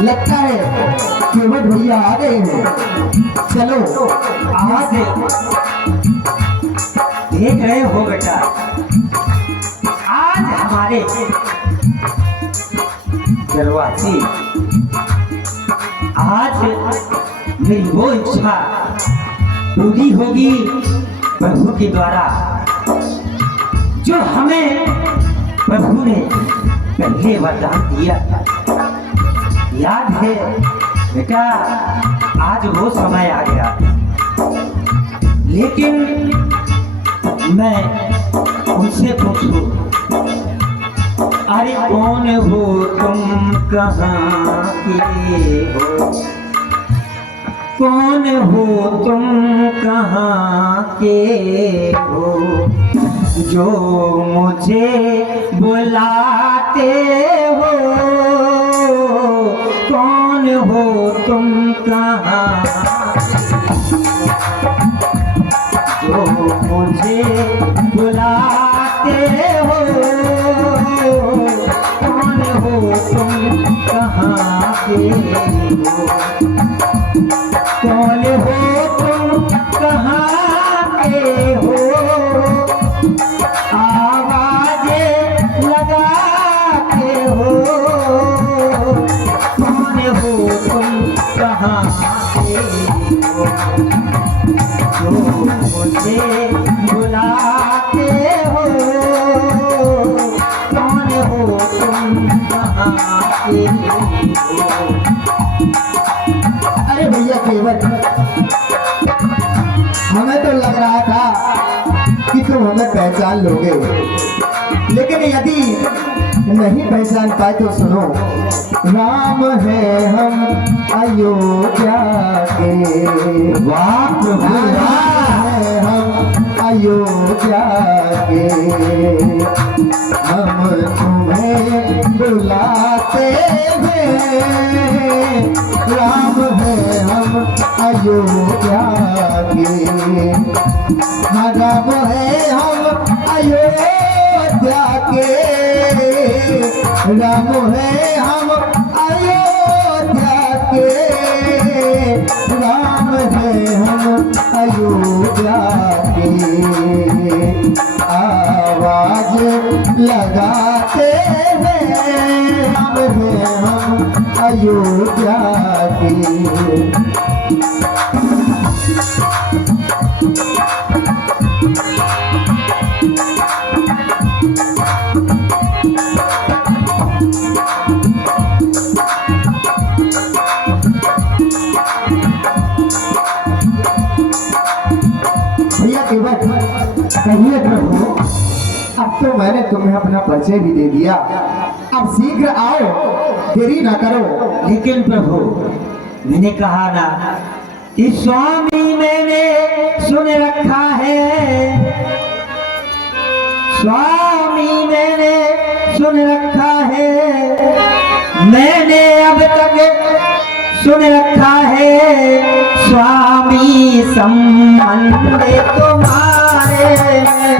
लगता है केवट भैया आ गए हैं। चलो यहाँ से देख रहे हो बेटा, आज हमारे दरवाजे आज मेरी वो इच्छा पूरी होगी प्रभु के द्वारा, जो हमें प्रभु ने पहले वरदान दिया। याद है बेटा, आज वो समय आ गया, लेकिन मैं उनसे पूछूं, अरे कौन हो तुम, कहाँ के हो, कौन हो तुम, कहाँ के हो, जो मुझे बुलाते हो, कौन हो तुम, कहाँ जो मुझे बुलाते हो, कौन हो तुम, कहाँ के हो, कौन हो तुम, कहाँ के हो, आवाज़ें लगाते हो, कौन हो तुम, कहाँ के हो, जो मुझे बुलाते हो, कौन हो तुम, कहाँ के हो। अरे भैया केवट, हमें तो लग रहा था कि तुम हमें पहचान लोगे, लेकिन यदि नहीं पहचान पाए तो सुनो, राम है हम अयोध्या के, वाह प्रभु, राम है हम अयोध्या के, हम तुम्हें बुलाते हैं, राम है हम अयोध्या के, राम है हम अयोध्या के, राम है हम अयोध्या के, राम है हम अयोध्या के, आवाज लगाते हैं, राम है हम अयोध्या के। कहिए प्रभु, अब तो मैंने तुम्हें अपना परिचय भी दे दिया, अब शीघ्र आओ, देरी ना करो। लेकिन प्रभु, मैंने कहा ना कि स्वामी मैंने सुन रखा है, स्वामी मैंने सुन रखा है, मैंने अब तक सुन रखा है, स्वामी संबंध तुम्हारे में,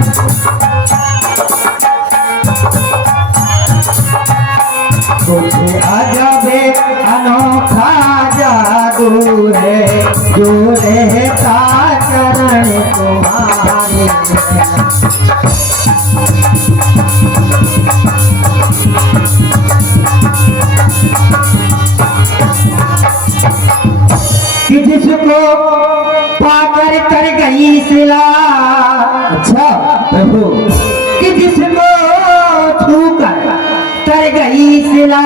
कुछ अजब अनोखा जादू है, जो रहता चरण तुम्हारे कि जिसको पाकर कर गई सिला। अच्छा प्रभु, कि जिसको छूकर कर गई सिला,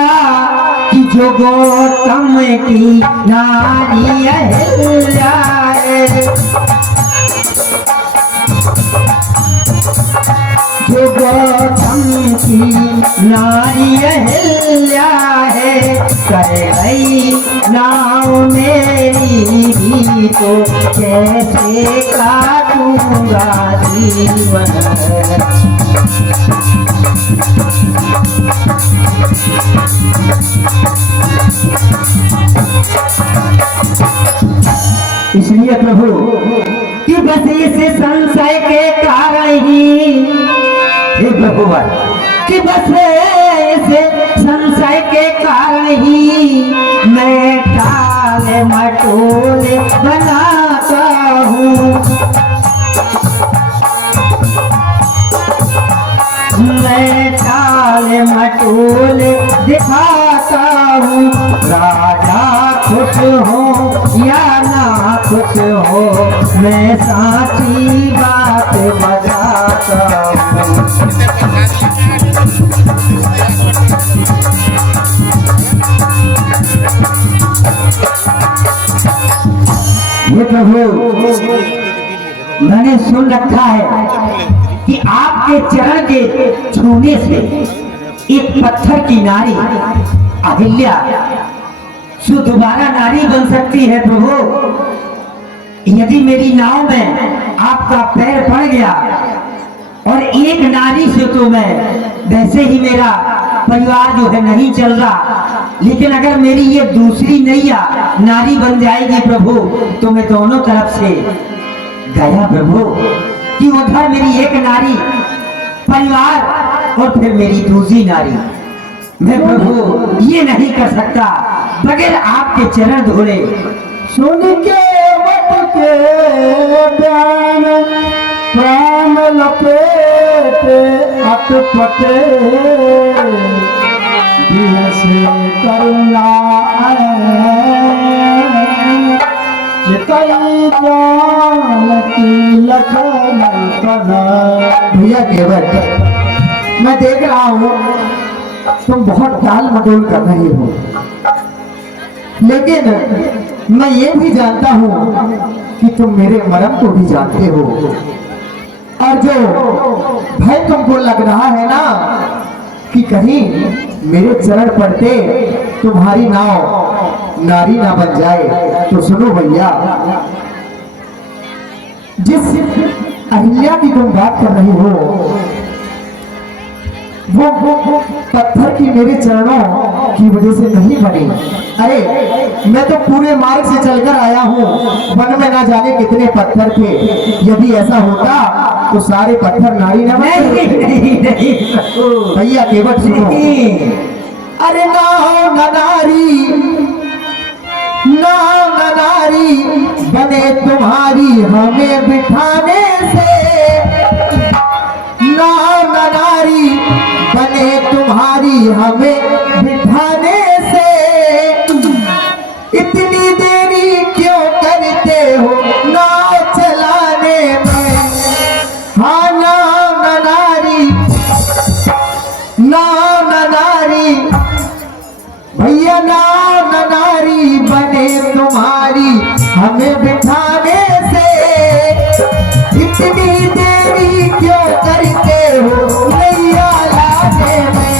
कि जो गौतम की नारी अहिल्या है, जो गौतम की नारी अहिल्या है, कर गई नाव मेरी भी तो कैसे काटूंगा जीवन। इसलिए प्रभु कि बस इस संशय के कारण ही, हे भगवान, कि बस इस संशय के कारण ही मटोले बनाता हूँ, मैं टाल मटोले दिखाता हूँ। राजा खुश हो या ना खुश हो, मैं साची बात बताता हूँ। ये प्रभु, मैंने सुन रखा है कि आपके चरण के छूने से एक पत्थर की नारी अहिल्या सो दोबारा नारी बन सकती है। प्रभु, यदि मेरी नाव में आपका पैर पड़ गया और एक नारी से तो मैं वैसे ही मेरा परिवार जो है नहीं चल रहा, लेकिन अगर मेरी ये दूसरी नैया नारी बन जाएगी प्रभु, तो मैं दोनों तरफ से गया प्रभु, कि उधर मेरी एक नारी परिवार और फिर मेरी दूसरी नारी। मैं प्रभु ये नहीं कर सकता बगैर आपके चरण धोले। सुन के वट के बयान प्राण लपेटे अटपटे, दिल से करुणा चितई जान की लखन कना। भैया केवट, मैं देख रहा हूँ तुम बहुत टाल मटोल कर रहे हो, लेकिन मैं ये भी जानता हूँ कि तुम मेरे मरम को भी जानते हो, और जो भय तुमको लग रहा है ना कि कहीं मेरे चरण पड़ते तुम्हारी नाव नारी ना बन जाए, तो सुनो भैया, जिस अहिल्या की तुम बात कर रहे हो वो पत्थर की मेरे चरणों की वजह से नहीं बनी। अरे मैं तो पूरे मार्ग से चलकर आया हूँ, वन में ना जाने कितने पत्थर थे, यदि ऐसा होता तो सारे पत्थर नारी न बनते। भैया केवट सुनो, अरे नाव न नारी बने तुम्हारी हमें बिठाने से, नाव न नारी बने तुम्हारी हमें बिठाने से, इतनी देरी क्यों करते हो नाव चलाने में। हाँ नाव न नारी भैया, नाव न नारी बने तुम्हारी हमें बिठाने से, इतनी देरी क्यों करते हो नैया लाने में।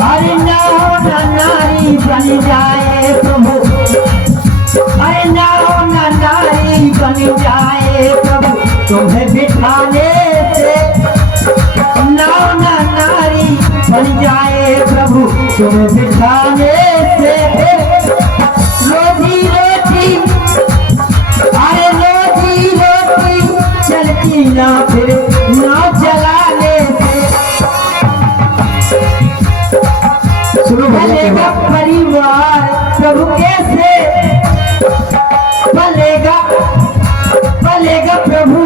अरे नाव न नारी बन जाए प्रभु, अरे नाव न नारी बन जाए प्रभु, तुम्हें बिठाने से, नाव न नारी बन जाए प्रभु, तुम्हें बिठाने से, रोजी रोटी, अरे रोजी रोटी चलती ना फिर नाव चलाने से, चलेगा परिवार प्रभु कैसे, पलेगा प्रभु,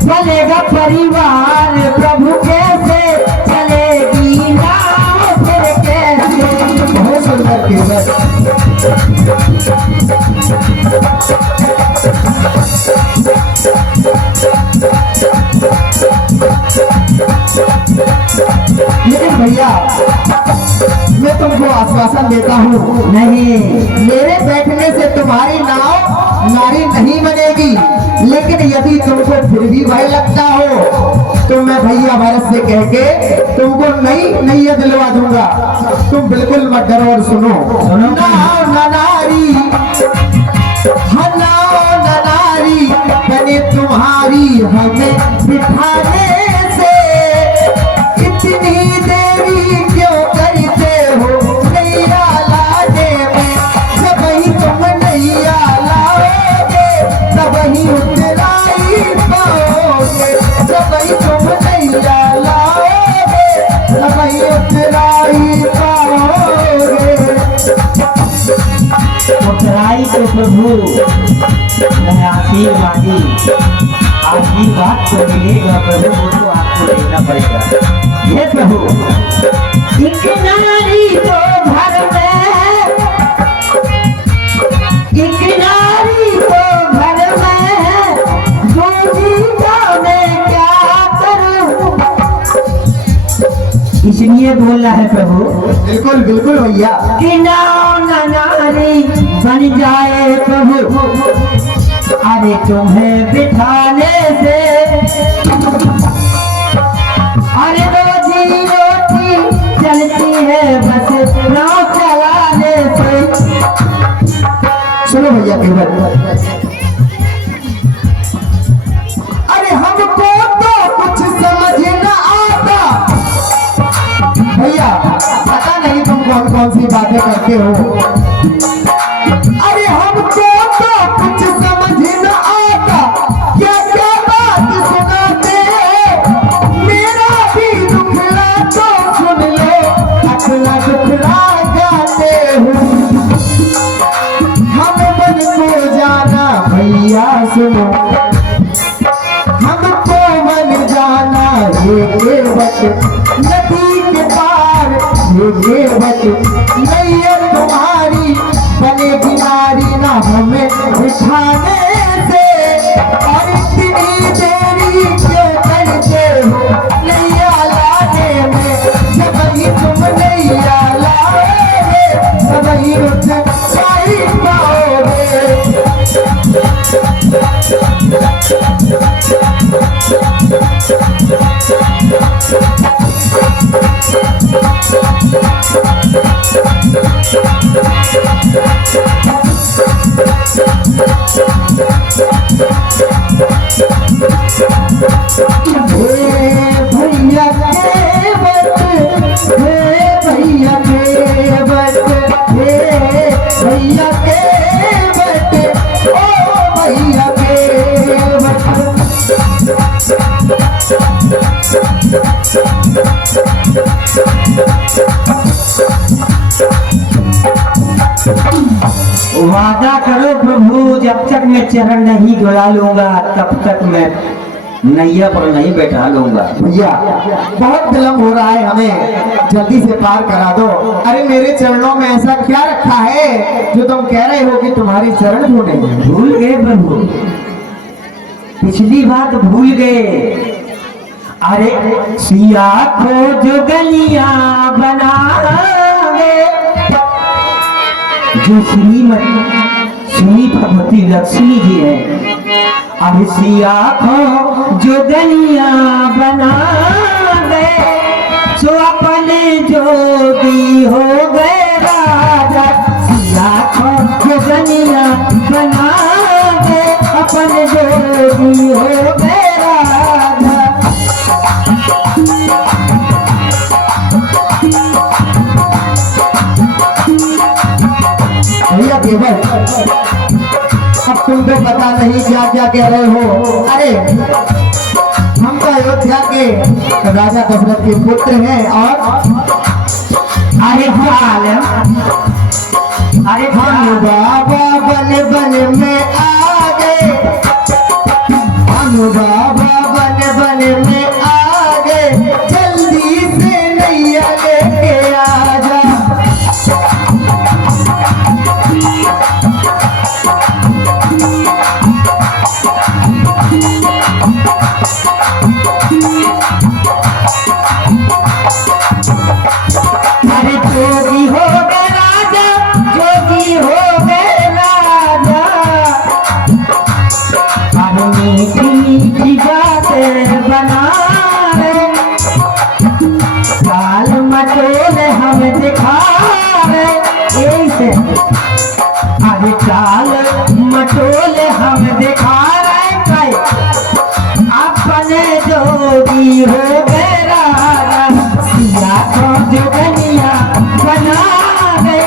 चलेगा परिवार प्रभु कैसे, चलेगी नाव फिर कैसे। बहुत सुंदर केवट, लेकिन भैया मैं तुमको आश्वासन देता हूँ, नहीं मेरे बैठने से तुम्हारी नाव नारी नहीं बनेगी, लेकिन यदि तुमको फिर भी भय लगता हो तो मैं भैया भारत से कह के तुमको नई नैया दिलवा दूंगा, तुम बिल्कुल मत डरो। और सुनो, नाव न नारी, हाँ नाव न नारी बने तुम्हारी हमें बिठाने से, इतनी देरी क्यों करते हो नैया लाने में। जब ही तुम नैया लाओगे तब ही उतराई पाओगे, जब ही तुम नैया लाओगे प्रभु मैं आशीर्वाद तो मिलेगा प्रभु, वो तो आपको लेना पड़ेगा। हे प्रभु एक नारी तो घर में, एक नारी तो घर में, दूसरी तो मैं क्या करूं। इसलिए बोलना है प्रभु, बिल्कुल बिल्कुल भैया। कि नारी बन जाए प्रभु, अरे तुम्हें बिठाने से, अरे रोजी रोटी चलती है बस नाव चलाने से। सुनो भैया केवल, अरे हमको तो कुछ समझ न आता भैया, पता नहीं तुम कौन कौन सी बातें करते हो। अरे हमको तो कुछ समझ न आता, क्या क्या बात सुनाते हो। मेरा भी दुखड़ा तो सुन लो, अपना दुखड़ा गाते हो। हम मन को जाना भैया सुनो, हमको मन जाना ये बट नदी के पार, ये बट नैया तुम्हारी बनेगी नारी ना हमें बिठाने से। और इतनी देरी क्यों करते हो नैया लाने में, जब ही तुम नैया लाओगे तब ही उठ जाई पाओगे। भैया के बट, भैया के बट, भैया के बट, ओ भैया के बट। वादा करो प्रभु, जब तक मैं चरण नहीं डोला लूंगा तब तक मैं नैया पर नहीं बैठा लूंगा। भैया बहुत विलम्ब हो रहा है, हमें जल्दी से पार करा दो। अरे मेरे चरणों में ऐसा क्या रखा है जो तुम कह रहे हो कि तुम्हारे चरण धोने हैं? भूल गए प्रभु, पिछली बात भूल गए। अरे सिया को जो गलियां बनावे, जो श्री भगवती लक्ष्मी जी है, अब सिया को जो गलियां बनावे, सो अपने जोगी हो गए राजा। सिया को जो गलियां बनावे, अपने जोगी हो गए राजा। भैया केवल अब तुम तो पता नहीं क्या क्या कह रहे हो। अरे हम तो अयोध्या के राजा दशरथ के पुत्र हैं, और अरे हाल, अरे हम बाबा बन बन में आ गए, हम बाबा बन बन में आ गए, जल्दी से नैया लेके आ जा। अरे जोगी हो गए राजा, जोगी हो गए राजा। अरे मीठी मीठी बातें बना रहे, चाल मटोले हम दिखा रहे ऐसे। अरे चाल मटोले हम दिखा रहे, अपने जोगी हो गए राजा। सिया को जो गलियां बनावे,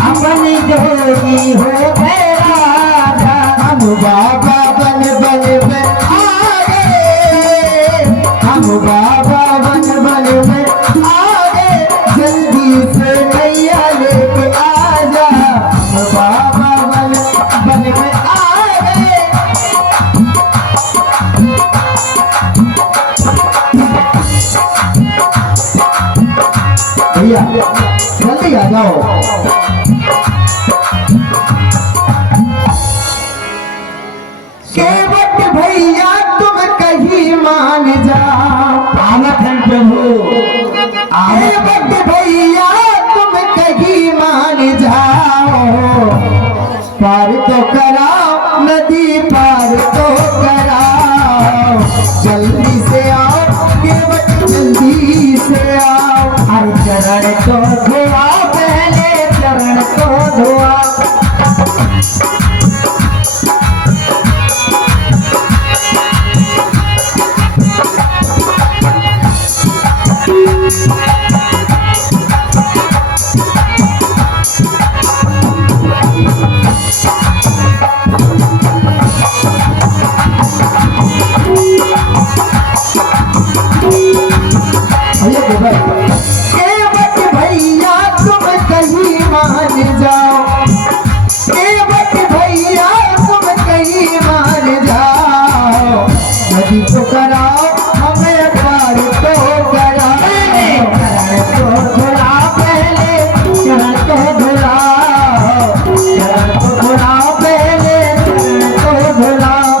अपने जोगी हो गए राजा। हम बाबा बन बन में आ गए, हम बाबा बन बन में आ गए, जल्दी से नैया लेके आ जा। हम बाबा जल्दी आ जाओ। केवट भैया तुम कहीं मान जाओ। आवत है प्रभु, केवट भैया तुम कहीं मान जाओ। पार तो कराओ नदी, पार तो कराओ। जल्दी से आओ केवट, जल्दी से आओ। हर चरण को धोआ, पहले चरण को धोआ। केवट भैया तुम कहीं मान जाओ। केवट भैया तुम कहीं मान जाओ। नदी तो कराओ हमें, पार तो कराओ। चरण को धुलाओ, पहले चरण को धुलाओ। चरण को धुलाओ, पहले चरण को धुलाओ।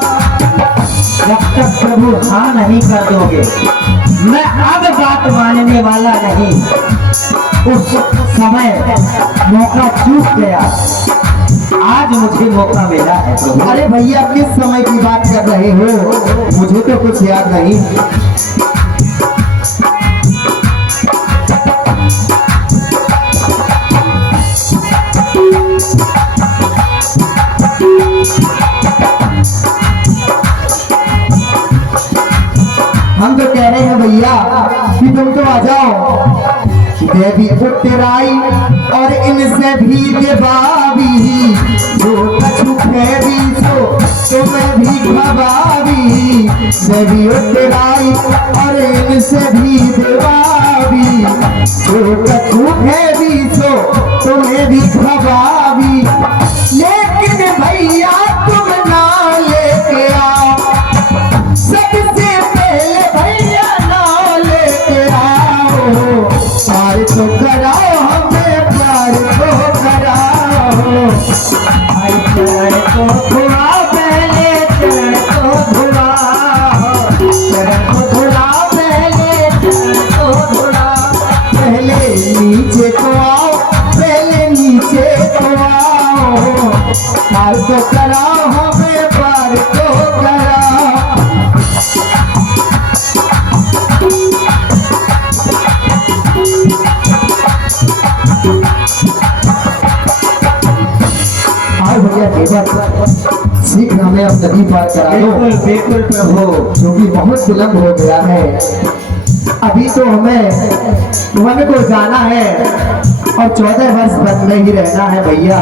जब तक प्रभु हाँ नहीं कर दोगे, मैं अब बात मानने वाला नहीं। उस समय मौका चूक गया, आज मुझे मौका मिला है प्रभु। अरे भैया किस समय की बात कर रहे हो? मुझे तो कुछ याद नहीं। हम तो कह रहे हैं भैया कि तुम तो आ जाओ। देवी उत्तराई और इनसे भी देवावी, जो कछु भी सो तुम्हें भी खबावी। देवी उत्तराई और इनसे भी देवावी, जो कछु भी सो तुम्हें भी खबावी। लेकिन भैया तुम ना लेके आओ, सबसे पहले भैया ना लेके आओ। पार तो कराओ हमें, पार तो कराओ। आई चरण को धुलाओ, पहले चरण को धुलाओ। चरण को धुलाओ, पहले चरण को धुलाओ। पहले नीचे तो आओ, पहले नीचे तो आओ। पार तो कराओ हमें, पार तो कराओ। आओ भैया केवट, शीघ्र हमें अब नदी पार करा दो, बिल्कुल बिल्कुल प्रभु। क्योंकि बहुत विलम्ब हो गया है। अभी तो हमें वन को जाना है और 14 वर्ष वन में ही रहना है भैया,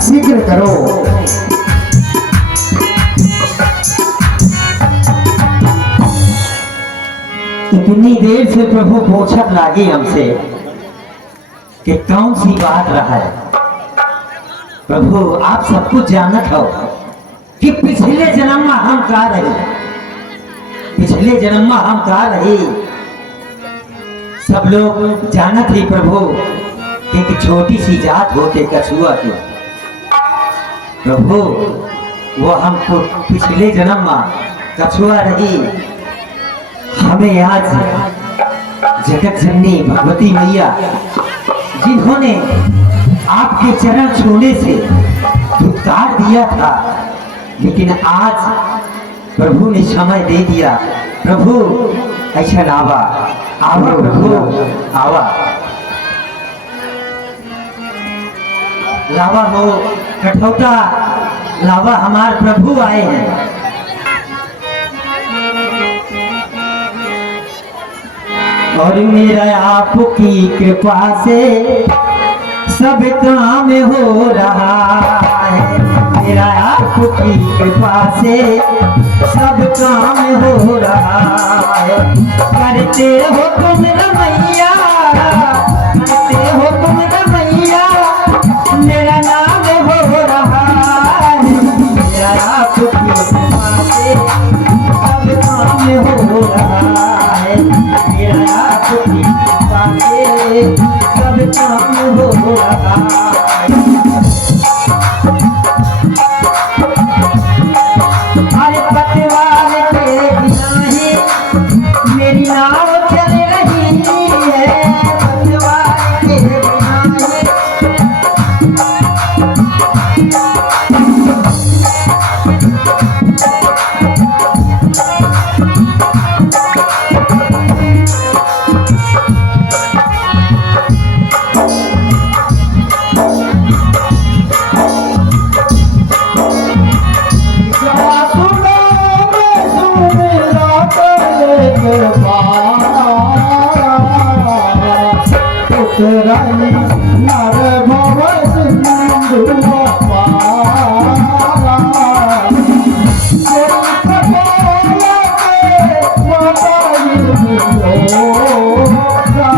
शीघ्र करो। इतनी देर से प्रभु पूछत लागी हमसे कि कौन सी बात रहा है। प्रभु आप सब कुछ जानत हो कि पिछले जन्म में हम का रहे, पिछले जन्म में हम का रहे। सब लोग जानत ही प्रभु कि एक छोटी सी जात होते कछुआ के। प्रभु वो हमको पिछले जन्म में कछुआ रही, हमें आज जगत जननी भगवती मैया जिन्होंने आपके चरण छूने से धुतकार दिया था, लेकिन आज प्रभु ने समय दे दिया। प्रभु ऐसा आवा आवा, प्रभु आवा, लावा हो कठौता लावा, हमारे प्रभु आए हैं। और मेरा आपकी कृपा से सब काम हो रहा है, मेरा आपकी कृपा से सब काम हो रहा है। करते हो तुम रमैया, करते हो तुम रमैया, मेरा नाम हो रहा है। मेरा आपकी कृपा से सब काम हो रहा है, मेरा आपकी कृपा से सब काम हो तरई नार भव सिंधु पारा कोई कपोला के बताई होगा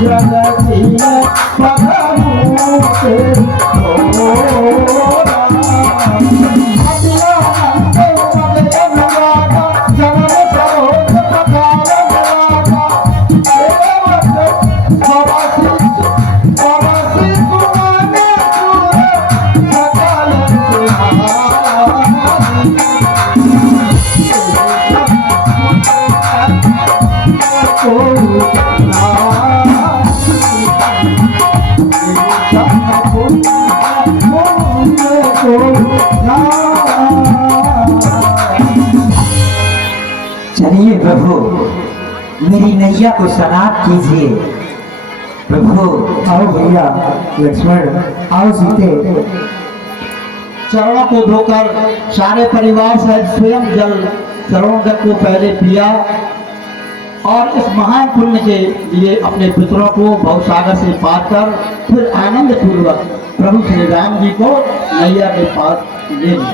जलती पदमू से होगा चलिए प्रभु, मेरी नैया को शराब कीजिए। प्रभु आओ भैया लक्ष्मण, आओ सीते। चरणों को धोकर सारे परिवार सहित स्वयं जल चरणों को पहले पिया और इस महान पुण्य के लिए अपने पितरों को भवसागर से पार कर फिर आनंद पूर्वक प्रभु श्री राम जी को नैया के पास ले लिया।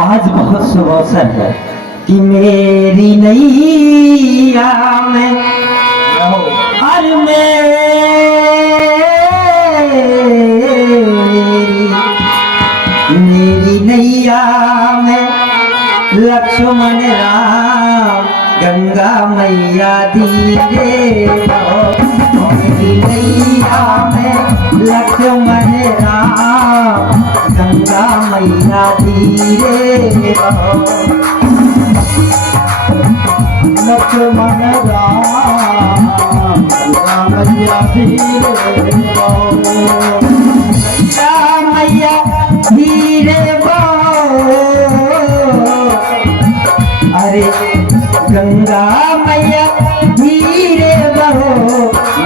आज बहुत शुभ अवसर है कि मेरी नैया में हर मेरी नैया में लक्ष्मण राम गंगा मैया धीरे मेरी नैया में लक्ष्मण राम गंगा मैया धीरे लक्ष्मण राम गंगा मैया धीरे मैया धीरे अरे गंगा मैया धीरे बहो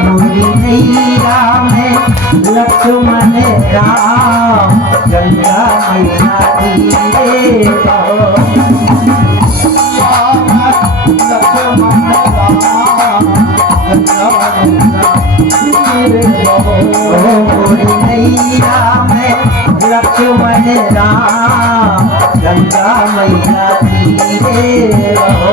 मोरी नैया में लक्ष्मण राम गंगा मैया धीरे बहो लक्ष्मण राम गंगा मोरी नैया में लक्ष्मण राम गंगा मैया धीरे बहो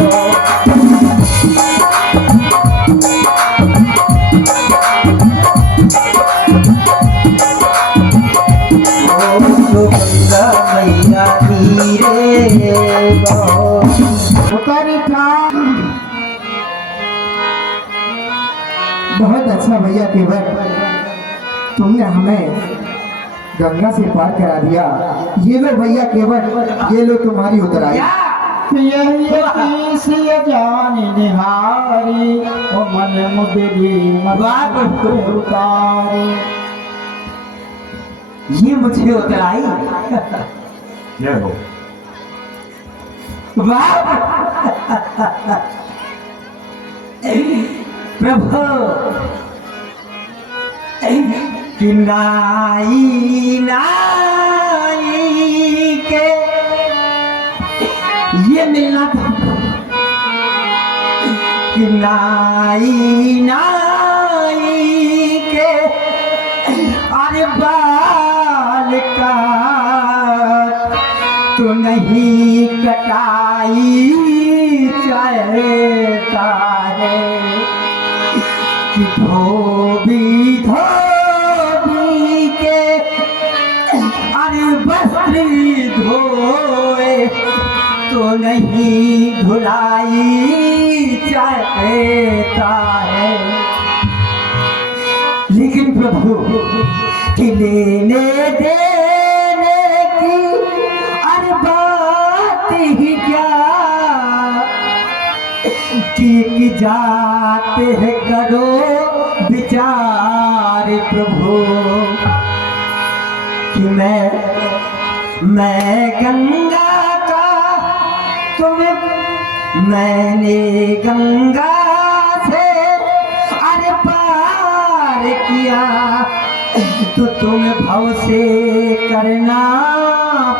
गंगा मैया धीरे बहो बहुत अच्छा भैया केवल तुमने हमें गंगा से पार करा दिया। ये लो भैया केवल, ये लो तुम्हारी उतराई। जानी निहारी ओ मन मुदरी उतारी। ये मुझे उतराई प्रभु कि नाई नाई के ये मिलना था कि नाई नाई के अरे बाल का तो नहीं कटाई चाहता है कि धोबी धोबी के अरे वस्त्र धोए तो नहीं धुलाई चाहता है। लेकिन प्रभु कि लेने देने की अरे बात ही क्या कि जाते हैं करो विचार प्रभु कि मैं गंगा का मैंने गंगा से अरे पार किया तो तुम भव से करना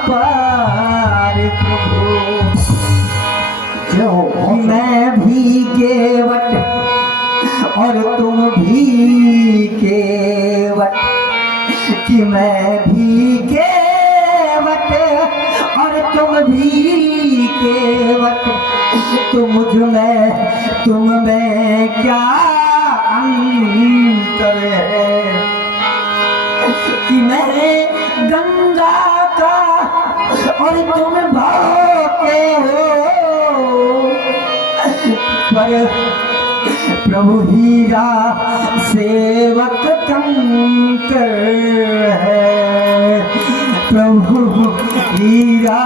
पार प्रभु। जय हो। मैं भी केवट और तुम भी केवट, कि मैं भी केवट और तुम भी केवट, तो मुझ में तुम में क्या अंतर है, कि मैं गंगा का और तुम भाव के हो, पर प्रभु हीरा सेवक कंकर है, प्रभु हीरा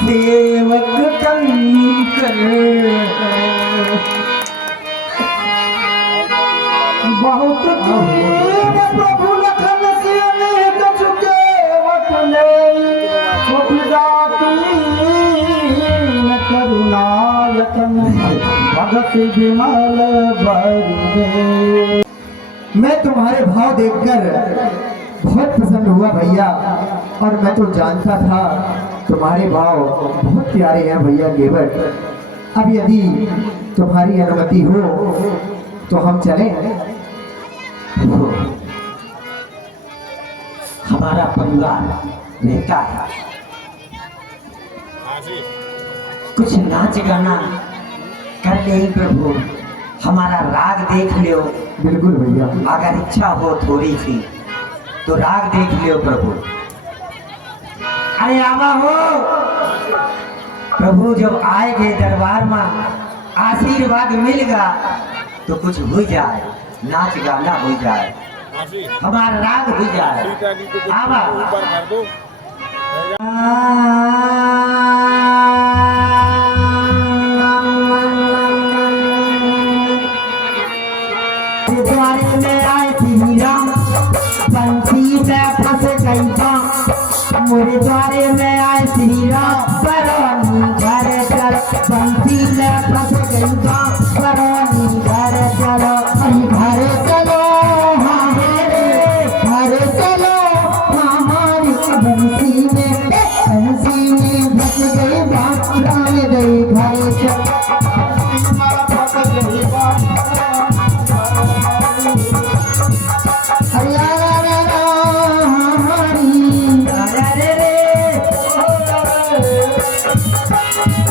सेवक कंकर है। बहुत दीन प्रभु लखन से अनेक चुके वटले, छोट जाति न करुणायतन भगत विमल बरुदे। मैं तुम्हारे भाव देखकर बहुत प्रसन्न हुआ भैया, और मैं तो जानता था तुम्हारे भाव बहुत प्यारे हैं भैया केवट। अब यदि तुम्हारी अनुमति हो तो हम चलें। हमारा परिवार रहता है, कुछ नाच गाना कर ले प्रभु, हमारा राग देख लियो। बिल्कुल भैया। अगर इच्छा हो थोड़ी सी तो राग देख लियो प्रभु। अरे आवा हो प्रभु, जब आएगे दरबार में आशीर्वाद मिलेगा तो कुछ हो जाए, नाच गाना हो जाए, हमारा राग हो जाए। आवा द्वारे में आए श्री राम, बंसी में फंस गई बाँ। मोरे द्वारे में आए श्री राम, परवानी घर चल, बंसी में फंस गई बाँ, परवानी घर चलो, घर चलो हमारे, घर चलो हमारी, बंसी में फंस गई बाँ, राम गई घर चलो।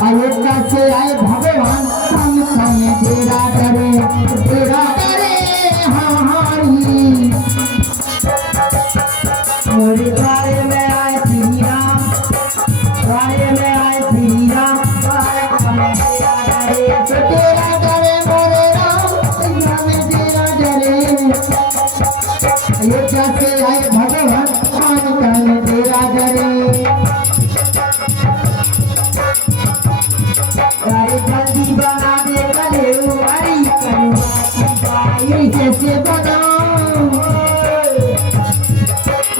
अयोध्या से आए भगवान, हम समय तेरा करे हमारी। मोरे द्वारे में आए श्री राम, द्वारे में आए श्री राम, तेरा करे मोरे राम, हमें तेरा करे। अयोध्या से आए भगवान, हम तेरा करे। जल्दी बना दे कले हरी करुआ, कैसे बनाओ,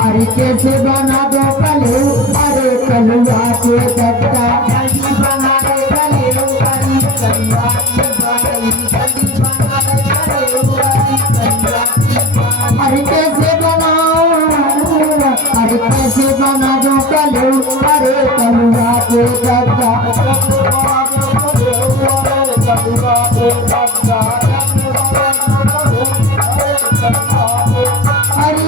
अरे कैसे बना दो कले, अरे कलुआ के दत्ता, जल्दी बना दे कले हरी करुआ, जल्दी बना दे कले हरी करुआ, अरे कैसे बनाओ, अरे कैसे बना दो कले, अरे कलुआ के दत्ता। अरे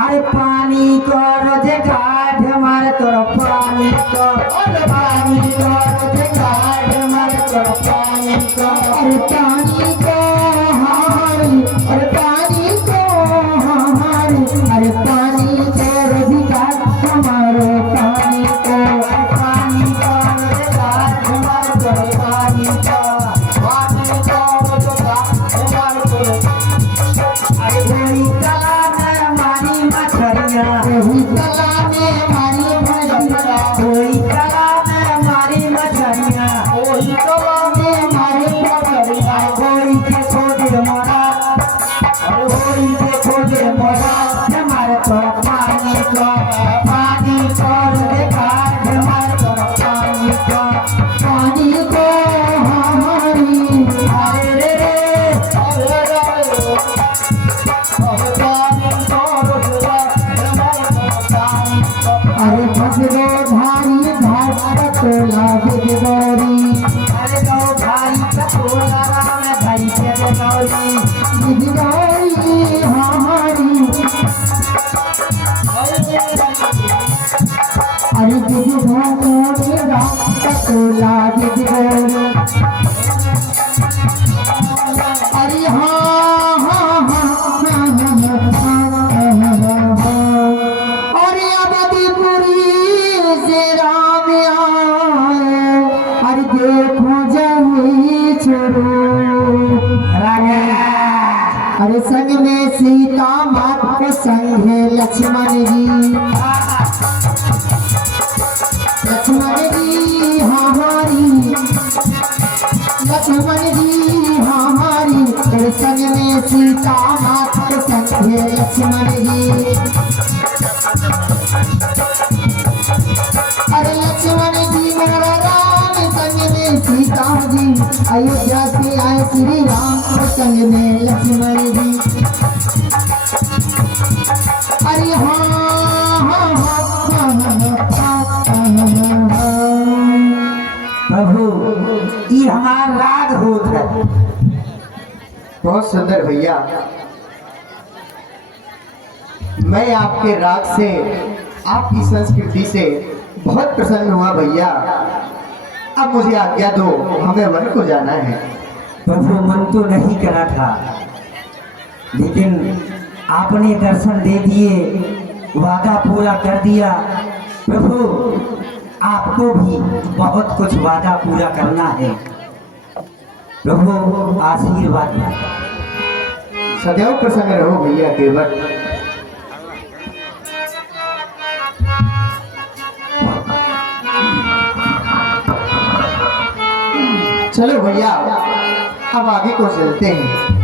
अरे पानी को रोजे काट हमारे तोरा, पानी को पानी को रोजे काट हमारे तोरा, पानी को, अरे पानी को हमारी, अरे पानी को हमारी, अरे पानी को रोजे काट हमारे, पानी को, पानी को रोजे काट हमारे तोरा, पानी को, पानी को रोजे काट हमारे तोरा। अरे वही तालाब में हमारी मछलियाँ, वही तालाब में हमारी मछलियाँ, वही तालाब में हमारी मछलियाँ, वही तालाब में हमारी मछलियाँ, वही के खोज मोरा, अरे वही के खोज मोरा, हमारे तो पानी को, पानी को देखा हमारे तो पानी को। अरे दीदी मेरा पटोला दीदी अरे हाँ हाँ अरे अवधपुरी से राम आए अरे देखो जही छोड़ो अरे संग में सीता माता के संग है लक्ष्मण जी हमारी लक्ष्मण जी हमारी तेरे संग में सीता माता के संग है लक्ष्मण जी अरे लक्ष्मण जी मेरा राम संग में सीता जी अयोध्या से आए श्री राम के संग में लक्ष्मण जी अरे प्रभु ये हमारा राग होत है। बहुत सुंदर भैया, मैं आपके राग से आपकी संस्कृति से बहुत प्रसन्न हुआ भैया। अब मुझे आज्ञा दो, हमें वन को जाना है। प्रभु मन तो नहीं करा था, लेकिन आपने दर्शन दे दिए, वादा पूरा कर दिया। प्रभु आपको भी बहुत कुछ वादा पूरा करना है। प्रभु आशीर्वाद सदैव प्रसन्न रहो भैया केवल। चलो भैया अब आगे को चलते हैं।